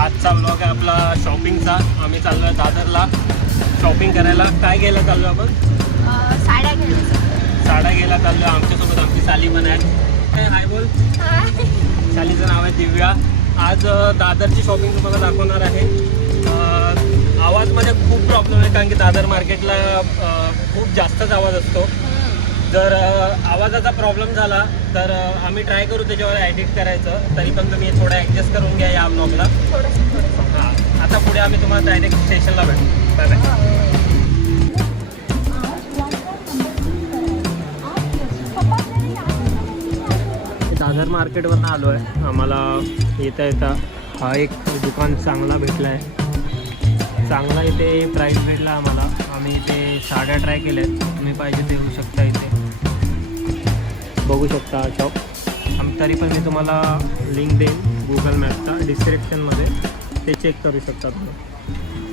आजचा व्लॉग आहे आपला शॉपिंगचा. आम्ही चाललो आहे दादरला शॉपिंग करायला. काय घ्यायला चाललो आपण? साड्या घ्यायला. साड्या घ्यायला चाललो आहे. आमच्यासोबत आमची साली पण आहे. हाय बोल. सालीचं नाव आहे दिव्या. आज दादरची शॉपिंग तुम्हाला दाखवणार आहे. आवाजमध्ये खूप प्रॉब्लेम आहे कारण की दादर मार्केटला खूप जास्तच आवाज असतो. जर आवाजाचा प्रॉब्लेम झाला तर आम्ही ट्राय करू त्याच्यावर एडिट करायचं. तरी पण तुम्ही थोडं ॲडजस्ट करून घ्या या ब्लॉगला. हां, आता पुढे आम्ही तुम्हाला डायरेक्ट स्टेशनला भेटू. Bye bye. दादर मार्केटवरून आलो आहे. आम्हाला येता येता हा एक दुकान चांगला भेटला आहे. चांगला इथे प्राईस भेटला आम्हाला. आम्ही इथे साड्या ट्राय केल्या आहेत. तुम्ही पाहिजे ते येऊ शकता. इथे बघू शकता शॉप. तरी पण मी तुम्हाला लिंक देईन गुगल मॅपचा डिस्क्रिप्शनमध्ये. ते चेक करू शकता तुम्ही.